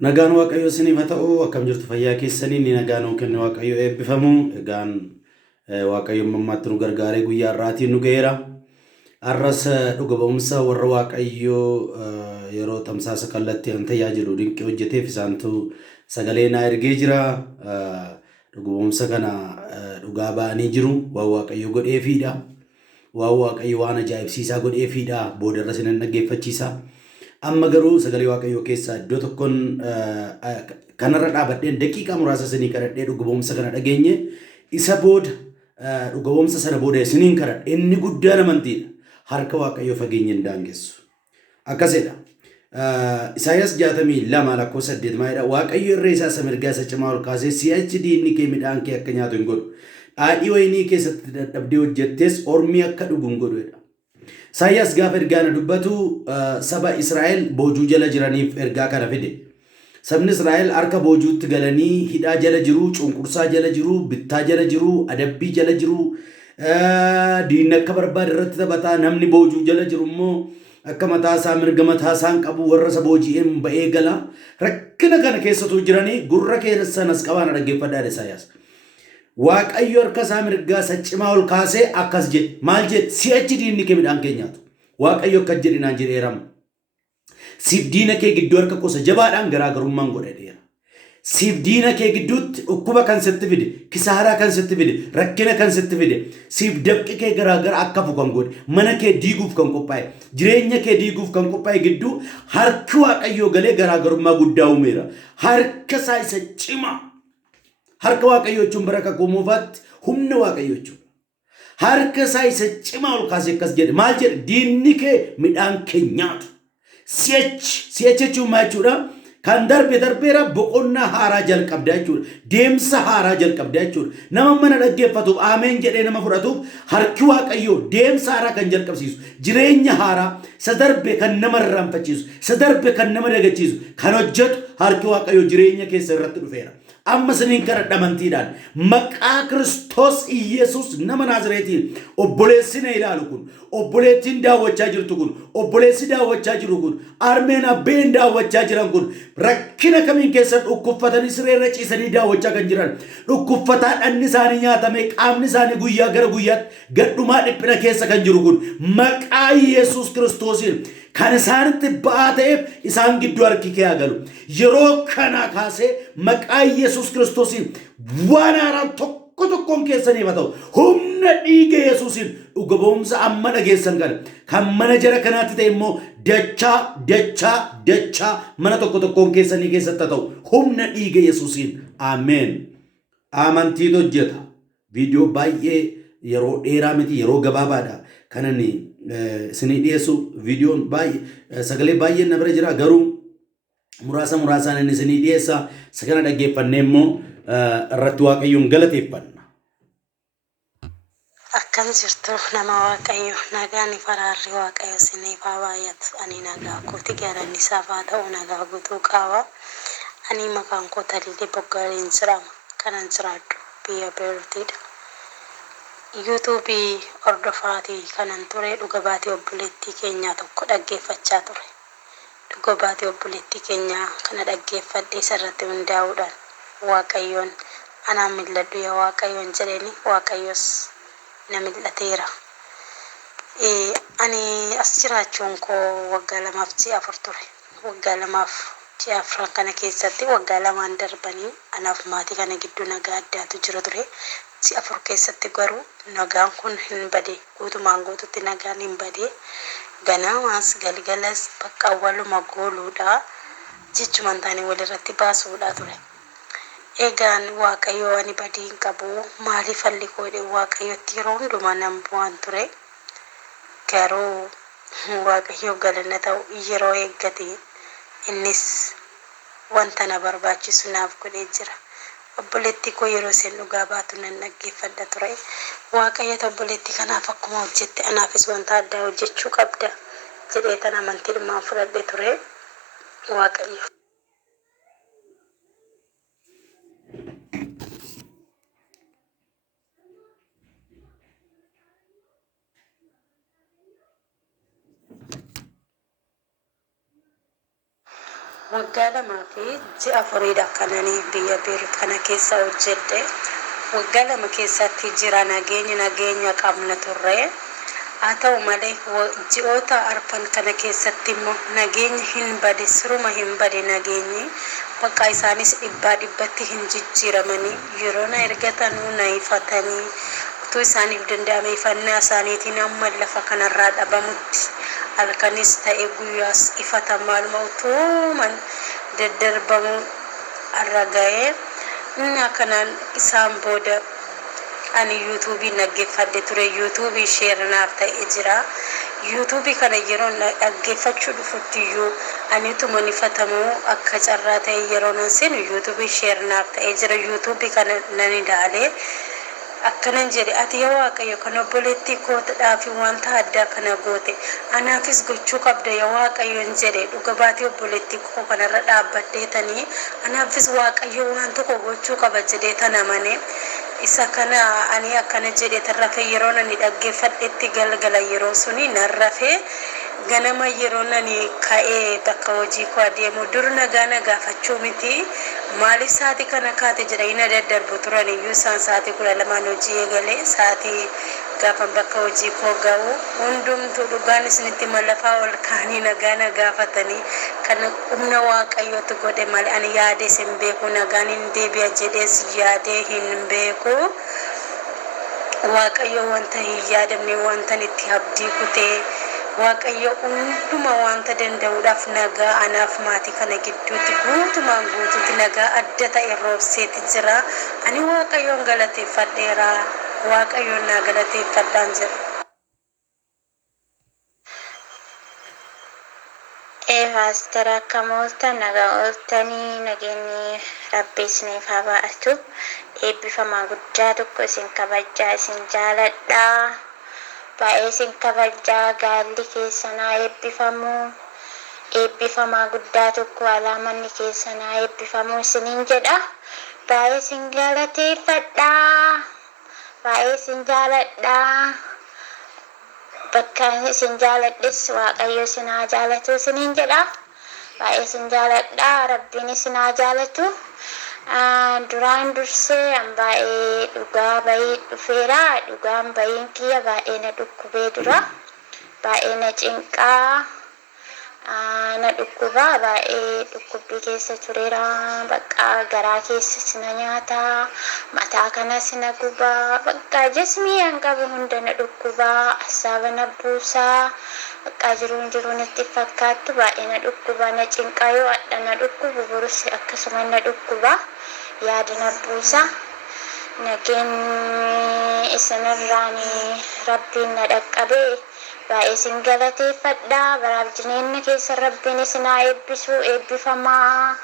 Nagaan waaqayyo isiniif haa ta'u akkam jirtu fayyaa keessanii ni nagaan kenna waaqayyo eebbifamu egaan waaqayyo mammaatti nu gargaaree guyyaa irraatiin nu ga'eera. Arras dhuga ba'umsa warra waaqayyo yeroo tamsaasa kallattii an tajaajilu dinqii hojjeteef isaantu sagalee naa ergee jira. Dhuga ba'umsa kana dhugaa ba'anii jiru waan waaqayyo godheefiidha. Waan waaqayyo waan ajaa'ibsiisaa godheefiidha. Booda irra sinan dhaggeeffachiisa. Amma garuu sagalee waaqayyo keessa iddoo tokkoon kanarra dhaabadheen daqiiqaa muraasa isinii kadhadhee dhuga ba'umsa kana dhageenye isa booda dhuga ba'umsa sana booda isiniin kadhadhe inni guddaan amantiidha. Harka waaqayyo fageenya hin daangessu. Akkasidha. Isaayyaas 62 lakkoofsa 8 maayidha. Waaqayyo irree isaa isa mirgaa isa cimaa ol kaasee si'achi diinni kee midhaan kee akka nyaatu hin godhu. Dhaadhii wayinii keessatti dadhabdee hojjettees ormi akka dhugu hin godhu. Isaayyaas gaafa ergaana dubbatu saba Israa'el boojuu jala jiraniif ergaa kana fide. Sabni Israa'el harka boojuutti galanii hidhaa jala jiru, cunqursaa jala jiru, bittaa jala jiru, adabbii jala jiru. Diinni akka barbaade irratti taphataa namni boojuu jala jiru immoo akka mataa isaa mirga mataa isaan qabu warra isa booji'een ba'ee gala. Rakkina kana keessatu jiranii gurra keessanas qabaan dhaggeeffadhaa Isaayyaas. Waaqayyo harka isaa mirgaa isa cimaa ol kaasee akkas jedhe. Maal jedhe? Si'achi diinni kee midhaan kee nyaatu. Waaqayyo akkas jedhe naan jedheeramu. Siif diina kee gidduu harka kuusa jabaadhaan garaagarummaan godhadheera. Siif diina kee gidduutti dhukkuba kan sitti fide, kisaaraa kan sitti fide, rakkina kan sitti fide, siif dabqi kee garaagara akka fufu kan godhe, mana kee diiguuf kan qophaa'e, jireenya kee diiguuf kan qophaa'e gidduu harki waaqayyoo galee garaagarummaa guddaa uumeera. Harka isaa isa cimaa. Harka waaqayyoo jechuun baraka kuumuufaatti humna waaqayyoo jechuudha. Harka isaa isa cimaa ol kaasee akkas jedhe. Maal jedhe? Diinni kee midhaan kee nyaatu. Si'achi jechuun maal jechuudha? Kan darbeera boqonnaa haaraa jalqabdaa jechuudha. Deemsa haaraa jalqabdaa jechuudha. Nama mana dhaggeeffatuuf ameen jedhee nama fudhatuuf harki waaqayyoo deemsa haaraa kan jalqabsiisu. Jireenya haaraa isa darbe kan nama irraanfachiisu. Isa darbe kan nama dagachiisu. Kan hojjetu harki waaqayyoo jireenya keessa irratti dhufeera. Amma siniin kadhadha amantiidhaan maqaa Kiristoos Iyesuus nama Naazreetiin obboleessi na ilaalu kun obboleettiin daawwachaa jirtu kun obboleessi daawwachaa jiru kun armeen abbeen daawwachaa jiran kun rakkina kamiin keessa dhukkubfatanii sireerra ciisanii daawwachaa kan jiran dhukkubfataa dhanni isaanii nyaatamee qaamni isaanii guyyaa gara guyyaatti gadhumaa dhiphina keessa kan jiru kun maqaa Iyesuus Kiristoosiin kan isaanitti ba'aa ta'eef isaan gidduu harki kee agalu. Yeroo kana kaasee maqaa Yesuus Kiristoosiin waan haaraan tokkoon keessanii haa ta'u humna dhiiga Yesuusiin dhuga ba'umsa amma dhageessan kana kan mana jara kanaatti ta'e immoo dachaa mana tokkoon keessanii keessatti haa ta'u humna dhiiga Yesuusiin ameen. Amantiin hojjeta. Viidiyoo baay'ee yeroo dheeraa miti yeroo gabaabaadha. Kanani isinii dhiyeessu viidiyoon baay'ee sagalee baay'een na bira jira garuu muraasaan inni isinii dhiyeessa sagana dhaggeeffannee immoo irratti waaqayyoon galateeffanna. Akkam jirtu nama waaqayyo nagaan faraarri waaqayyo isiniif haa baay'atu. Ani nagaa kooti garanni isaaf haa ta'u nagaa guutuu qaba. Ani maqaan koo Taliilee Boggaaleen jedhama. Kanan jiraadhu biyya Beeruutidha. YouTube hordofaatii kanan ture dhuga baatee obboleettii keenyaa tokko dhaggeeffachaa ture. Dhuga baatee obboleettii keenyaa kana dhaggeeffadhee isarratti hundaa'uudhaan waaqayyoon anaan mil'adhu yaa waaqayyoon jedheeni waaqayyos na mil'ateera. Ani as jiraachuun koo waggaa 2.4 ture. Waggaa 2.4 kana keessatti waggaa 2 darbanii anaaf maatii kana gidduu nagaa addaatu jira ture. 4 keessatti garuu nagaan kun hin bade guutumaan guututti nagaan hin bade ganamaas galgalas bakka awwaaluma gooluudha jechuun taanii walirratti baasuudha ture. Egaan waaqayyo ani badii hin qabu maaliif falli koodhe waaqayyotti yeroo hundumaa nan bu'aan ture garuu waaqayyo galanna ta'u yeroo eeggate innis wanta na barbaachisu naaf godhee jira. Obboleettii koo yeroo isheen dhugaa baatu nan dhaggeeffadha ture. Waaqayyo obboleettii kanaaf akkuma hojjette anaafis wanta addaa hojjechuu qabda jedhee tan amantiidhumaan fudhadhe ture. Waaqayyo. waggaa lamaa fi ji'a afuriidha kananii biyya Beerut kana keessa hojjedhe. Waggaa lama keessatti jira nageenya qabna turre. Haa ta'u malee ji'oota arfan kana keessatti immoo nageenyi hin bade, siruma hin bade nageenyi. Bakka isaanis dhibbatti hin jijjiiramanii yeroo na ergatanuu na ifatanii utuu isaaniif danda'ame ifannaa isaaniitiin amma lafa kanarraa dhabamutti halkanis ta'e guyyaas ifatan maaluma utuuman daddarbamu har'a ga'ee kanaan isaan booda ani yuutuubii dhaggeeffadhe ture. Yuutuubii sheernaaf ta'e jira. Yuutuubii kana yeroo dhaggeeffachuu dhufuttiyyu ani utuma ifatamu akka carraa ta'e yeroo nan seenu yuutuubii sheernaaf ta'e jira. Yuutuubii kana nan ilaalee akkanan jedhe ati yaa Waaqayyo kan obboleettii kootadhaa fi wanta addaa kana goote anaafis gochuu qabda yaa Waaqayyoon jedhe. Dhuga baatii obboleettii koo kanarra dhaabbadheetanii anaafis Waaqayyo waan tokko gochuu qaba jedhee tan amane. Isa kana ani akkana jedhee tarrafe yeroo nani dhaggeeffadhetti galgala yeroo suni narrafe ganama yeroo nani ka'ee bakka hojii koo adeemu dur nagaa gaafachuu miti maaliif sa'aatii kana kaate jedha ina daddarbu turan iyyuu isaan sa'aatii 12 hojii eegalee sa'aatii gaafan bakka hojii koo ga'u hundumtuu dhugaan isinitti malafaa ol kaanii nagaa gaafatanii kan humna Waaqayyootu godhe malee ani yaadee sin beeku nagaan hin deebi'a jedhees yaadee hin beeku. Waaqayyo wanta hin yaadamne wanta itti abdii kutee Waaqayyo hunduma wanta danda'uudhaaf nagaa anaaf maatii kana gidduutti guutumaan guutuutti nagaa adda ta'e roobseeti jira. Ani Waaqayyoon galateeffadheera. Waaqayyoon naa galateeffadhaan jira. Paastara akkam ooltan nagaa ooltanii nageenyi Rabbi isiniif haa baatu. Eebbifamaa guddaa tokko isin kabajaa isin jaaladha. Baay'ee isin kabajaa gaalli keessanaa eebbifamu. Eebbifamaa guddaa tokko alaamanni keessanaa eebbifamu isiniin jedha. Baay'ee isin galateeffadha. Baay'ee isin jaaladha. Bakka isin jaaladhes Waaqayyo isin haa jaalatu isiniin jedha. Baay'ee isin jaaladha. Rabbiin isin haa jaalatu. Duraan dursee an baay'ee dhugaa bayii dhufeera. Dhugaan bayiin kiyya baay'ee na dhukkubee dura. Baay'ee na cinqaa. Na dhukkubaa baay'ee dhukkubbii keessa tureera. Bakka garaa keessa na nyaata. Mataa kanas na gubaa. Bakka jismii an qabu hunda na dhukkubaa. Assaaba na buusaa. Bakka jiruun itti fakkaattu baay'ee na dhukkubaa. Na cinqaa yoo adda na dhukkubu borus akkasuma na dhukkubaa. Yaada na buusaa. Nageenyi isinirraanii Rabbiin na dhaqqabee. Baay'ee isin galateeffadha. Baraaf jireenya keessa Rabbiin isin haa eebbisu. Eebbifamaa.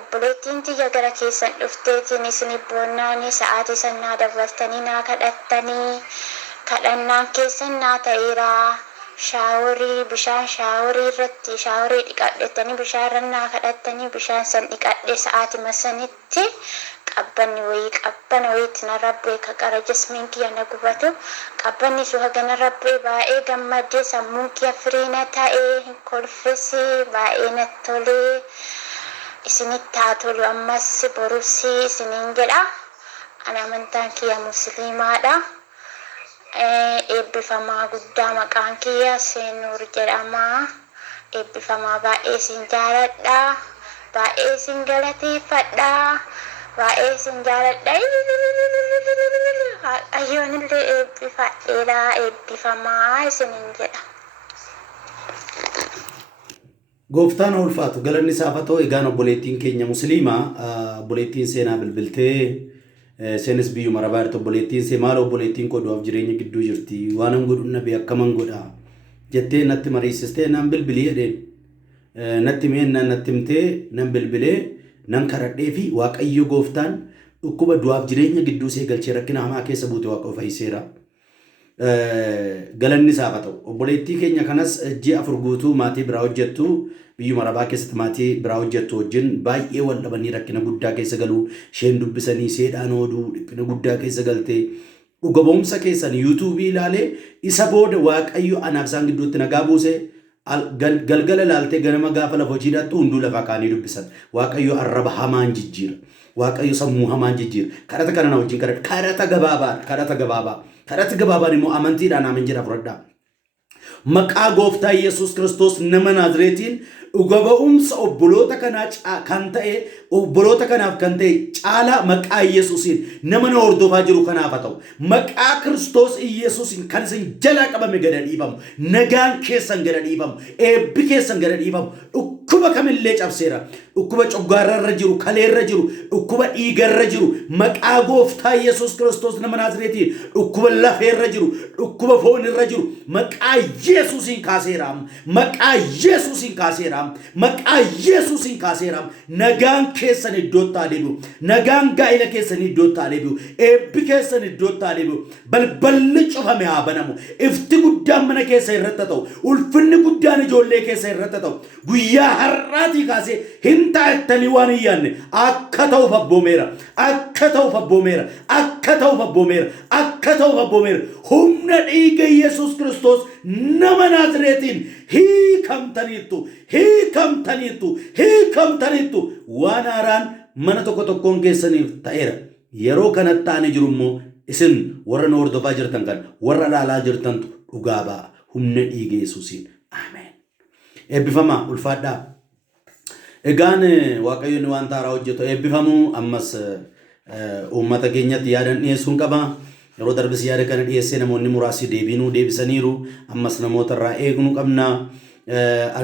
Obboleettiin tiyya gara keessan dhufteetiin isin boonnaanii sa'aatii sannaa dabaltanii naa kadhattanii kadhannaan keessan naa ta'eera. Shaaworii bishaan shaaworii irratti shaaworii dhiqadhettanii bishaan irra naa kadhattanii bishaan san dhiqadhe sa'aatii masanitti qabbanni wayiitti na rabbee kaqara jismiin kiyya na gubatu qabbanni su hagana rabbee baay'ee gammadee sammuun kiyya firii na ta'ee hin kolfisi baay'ee na tolee isinitti haa tolu ammas borusi isiniin jedha. Ani amantaan kiyya musliimaadha. Eebbifamaa guddaa maqaan kiyya Seenuur jedhama. Eebbifamaa baay'ee isin jaaladha. Baay'ee isin galateeffadha. Baay'ee isin jaaladha. Waaqayyoon illee eebbifadheera. Eebbifamaa isiniin jedha. Gooftaan ulfaatu galanni isaaf haa ta'u. Egaan obboleettiin keenya musliimaa obboleettiin seenaa bilbiltee seenes biyyuma rabaa irratti obboleettiin see maal obboleettiin koo du'aaf jireenya gidduu jirti waan an godhu nabe akkaman godha jettee natti mariisistee nan bilbilii jedheen natti meennan natti himtee nan bilbilee nan kadhadhee fi Waaqayyo gooftaan dhukkuba du'aaf jireenya gidduu see galchee rakkina hamaa keessa buute Waaqa fayyiseera. Galanni isaaf haa ta'u. Obboleettii keenya kanas ji'a 4 guutuu maatii biraa hojjettu biyyuma rabaa keessatti maatii biraa hojjettu wajjin baay'ee wal dhabanii rakkina guddaa keessa galuu isheen dubbisanii seedhaan ooduu dhiphina guddaa keessa galtee dhuga ba'umsa keessan yuutuubii ilaalee isa booda Waaqayyo anaaf isaan gidduutti nagaa buuse galgala laaltee ganama gaafa lafa hojiidhaatti hunduu lafa kaanii dubbisan. Waaqayyo arraba hamaan jijjiira. Waaqayyo sammuu hamaan jijjiira. Kadhata kana na wajjin kadhata gabaabaa. Kadhata gabaabaan immoo amantiidhaan amin jedha fudhadhaa. Maqaa gooftaa Yesuus Kiristoos nama Naazreetiin dhuga ba'umsa obboloota kanaa kan ta'e obboloota kanaaf kan ta'e caalaa maqaa Yesuusiin nama na hordofaa jiru kanaaf haa ta'u. Maqaa Kiristoos Yesuusiin kan isin jalaa qabame gada dhiifamu. Nagaan keessan gada dhiifamu. Eebbi keessan gada dhiifamu. Dhukkuba kamillee cabseera. Dhukkuba coggaarrarra jiru, kaleerra jiru, dhukkuba dhiigarra jiru. Maqaa gooftaa Yesuus Kiristoos nama Naazreetiin dhukkuba lafeerra jiru, dhukkuba foonirra jiru. Maqaa Yesuusiin kaaseera. Maqaa Yesuusiin kaaseera. Maqaa Yesuusiin kaaseera. Nagaan keessan iddootti haa deebi'u. Nagaan gaa'ela keessan iddootti haa deebi'u. Eebbi keessan iddootti haa deebi'u. Balballi cufame haa banamu. Ifti guddaan mana keessa irratti ta'u. Ulfinni guddaan ijoollee keessa irratti ta'u. Guyyaa har'aatii kaasee hin taa'ettanii waan hin yaadne akka ta'uuf abboomeera. Akka ta'uuf abboomeera. Akka ta'uuf abboomeera. Akka ta'uuf abboomeera. Humna dhiiga Yesuus Kiristoos nama Naazreetiin hiikamtaniittu waan haaraan mana tokkoon keessaniif ta'eera. Yeroo kanatti taa'anii jiru immoo isin warra na hordofaa jirtan kan warra dhaalaa jirtantu dhugaa ba'a. Humna dhiiga Yesuusiin. Ameen. Eebbifamaa ulfaadhaa. Egaan Waaqayyoon waan haaraa hojjetu eebbifamuu ammas uummata keenyatti yaadan dhiyeessuun qaba. Yeroo darbis yaada kana dhiyeessee namoonni muraasni deebisaniiru. Ammas namoota irraa eegnu qabna.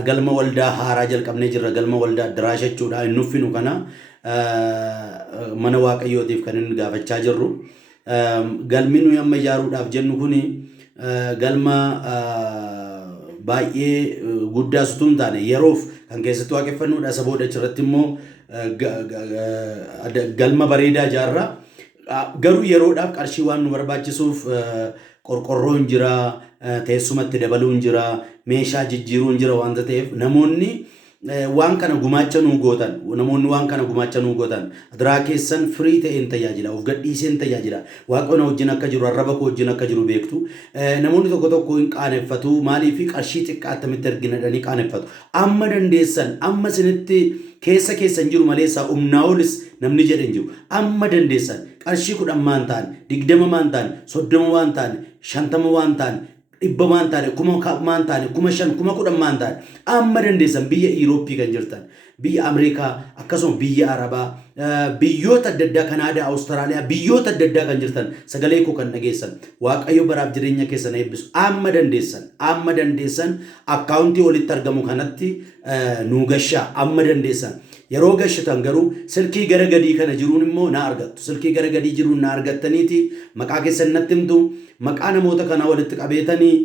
Galma waldaa haaraa jalqabnee jirra. Galma waldaa Addaraasha jechuudha. Hin nuffinu kana mana Waaqayyootiif kan inni gaafachaa jirru. Galmi nuyi amma ijaaruudhaaf jennu kuni galma baay'ee guddaa sutuu hin taane yeroof kan keessatti waaqeffannuudha. Isa booda achirratti immoo galma bareedaa ijaarra. Garuu yeroodhaaf qarshii waan nu barbaachisuuf qorqorroon jira, teessumatti dabaluun jira, meeshaa jijjiiruun jira waan ta'eef namoonni waan kana gumaacha nuu gootan. Namoonni waan kana gumaacha nuu gootan. Adiraa keessan firii ta'een tajaajila, of gadhiiseen tajaajila. Waaqona wajjin akka jiru, arraba koo wajjin akka jiru beektu. Namoonni tokko hin qaaneffatu. Maaliif qarshii xiqqaa attamitti arginadhanii qaaneffatu. Amma dandeessan, amma isinitti keessa keessan jiru maleessaa humnaa olis namni jedhan jiru. Amma dandeessan qarshii 10 maan ta'an, 20 maan ta'an, 30 waan ta'an, 50 waan ta'an, 100 maan ta'an, 1000 maan ta'an, 5000, 10,000 maan ta'an. Amma dandeessan biyya Irooppii kan jirtan, biyya Ameerikaa, akkasuma biyya Arabaa, biyyoota adda addaa Kanaadaa, Awustiraaliyaa, biyyoota adda addaa kan jirtan sagalee koo kan dhageessan Waaqayyo baraaf jireenya keessan eebbisu. Amma dandeessan akkaawuntii olitti argamu kanatti nuu gashaa. Amma dandeessan yeroo gashitan garuu silkii gara gadii kana jiruun immoo na argattu. Silkii gara gadii jiruun na argattaniiti maqaa keessan natti himtu. Maqaa namoota kana walitti qabeetanii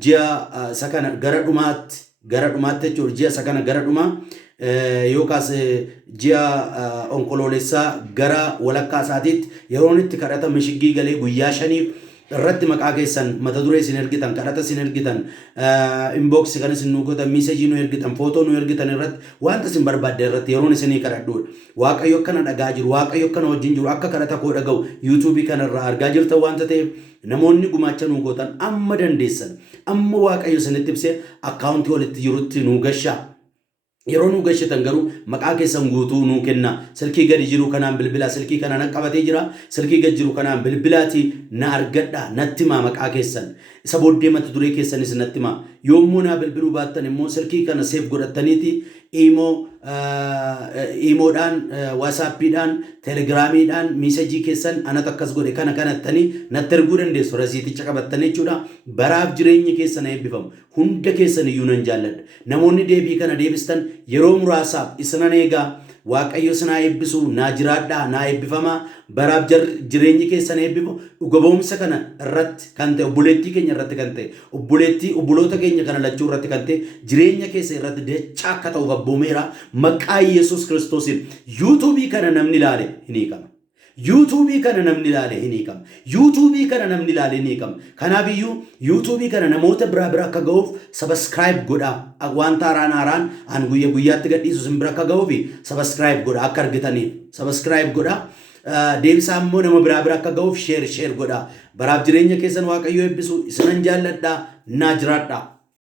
ji'a isa kana gara dhumaatti jechuudha. Ji'a isa kana gara dhumaa yookaas ji'a onkoloolessaa gara walakkaa isaatiitti yeroon itti kadhata mishigii galee guyyaa 5 irratti maqaa keessan mata duree isin ergitan, kadhata isin ergitan, inbox kan isin nu godhan, message nu ergitan, footoo nu ergitan irratti wanta isin barbaadde irratti yeroon isinii kadhadhuudha. Waaqayyo akkana dhagaa jiru, Waaqayyo akkana wajjin jiru, akka kadhata koo dhaga'u YouTube kanarraa argaa jirtan wanta ta'eef namoonni gumaacha nu gootan amma dandeessan. Amma Waaqayyo isinitti ibsee akkaawuntii walitti jirutti nu gashaa. Yeroo nu gashitan garuu maqaa keessan guutuu nu kenna. Silkii gadi jiru kanaan bilbilaa, silkii kanaan qabatee jira. Silkii gadi jiru kanaan bilbilaati na argadha, natti himaa maqaa keessan. Isa booddee mata duree keessanis natti himaa. Yommuu na bilbiluu baattan immoo silkii kana seef godhattaniiti imoodhaan, waasaappiidhaan, telegiraamiidhaan miisajii keessan anatu akkas godhe kana kanattanii natti erguu dandeessu. Rasiiticha qabattanii jechuudha. Baraaf jireenyi keessan eebbifamu. Hunda keessan iyyuu nan jaalladha. Namoonni deebii kana deebistan yeroo muraasaaf isinan eegaa. Waaqayyo sinaa eebbisu, naa jiraadhaa, naa eebbifamaa. Baraaf jireenyi keessan eebbifamu. Dhuga ba'umsa kana irratti kan ta'e, obboleettii keenya irratti kan ta'e, obboloota keenya kana lachuu irratti kan ta'e, jireenya keessa irratti dachaa akka ta'uuf abboomeera. Maqaa Yesuus Kiristoosiin yuutuubii kana namni ilaale hin hiikama. YouTubii kana namni ilaale hin hiikama. YouTubii kana namni ilaale hin hiikama. Kanaaf iyyuu YouTubii kana namoota bira akka ga'uuf subscribe godhaa. Wanta haaraan an guyyaatti gadhiisu sin bira akka ga'uuf subscribe godhaa akka argitaniif subscribe godhaa. Deebisaa immoo nama bira akka ga'uuf share godhaa. Baraaf jireenya keessan Waaqayyo eebbisu isinan jaalladhaa. Naa jiraadhaa.